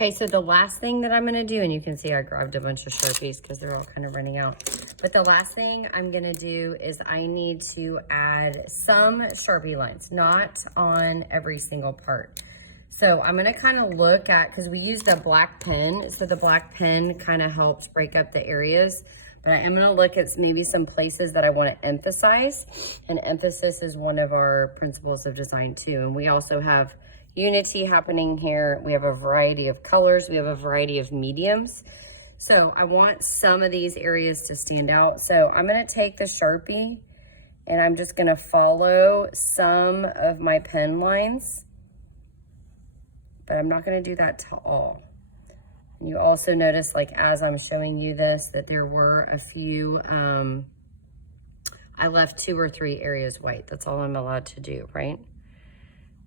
Okay, so the last thing that I'm gonna do, and you can see I grabbed a bunch of Sharpies because they're all kind of running out. But the last thing I'm gonna do is I need to add some Sharpie lines, not on every single part. So I'm gonna kind of look at, because we used a black pen, so the black pen kind of helps break up the areas. But I am gonna look at maybe some places that I wanna emphasize. And emphasis is one of our principles of design too. And we also have unity happening here. We have a variety of colors. We have a variety of mediums. So I want some of these areas to stand out. So I'm gonna take the Sharpie and I'm just gonna follow some of my pen lines, but I'm not gonna do that to all. And you also notice, like, as I'm showing you this, that there were a few, I left 2 or 3 areas white. That's all I'm allowed to do, right?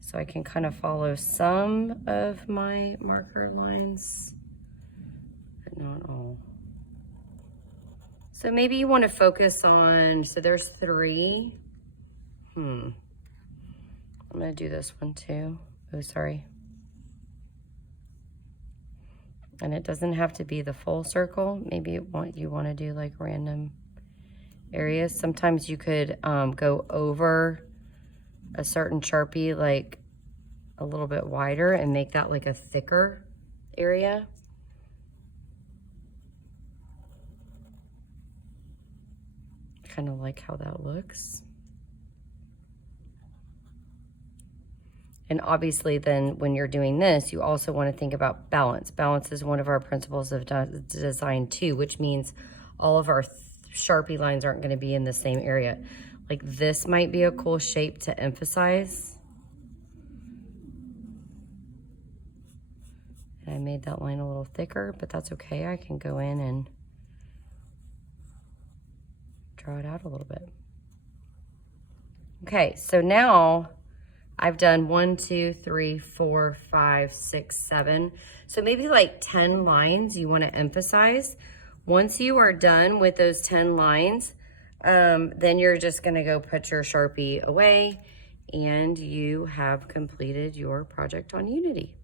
So I can kind of follow some of my marker lines, but not all. So maybe you want to focus on, so there's 3. I'm gonna do this one too. Oh, sorry. And it doesn't have to be the full circle. Maybe you want to do like random areas. Sometimes you could go over a certain Sharpie like a little bit wider and make that like a thicker area. Kind of like how that looks. And obviously then when you're doing this, you also want to think about balance. Balance is one of our principles of design too, which means all of our Sharpie lines aren't going to be in the same area. Like this might be a cool shape to emphasize. And I made that line a little thicker, but that's okay. I can go in and draw it out a little bit. Okay, so now I've done 1, 2, 3, 4, 5, 6, 7. So maybe like 10 lines you want to emphasize. Once you are done with those 10 lines, then you're just going to go put your Sharpie away and you have completed your project on Unity.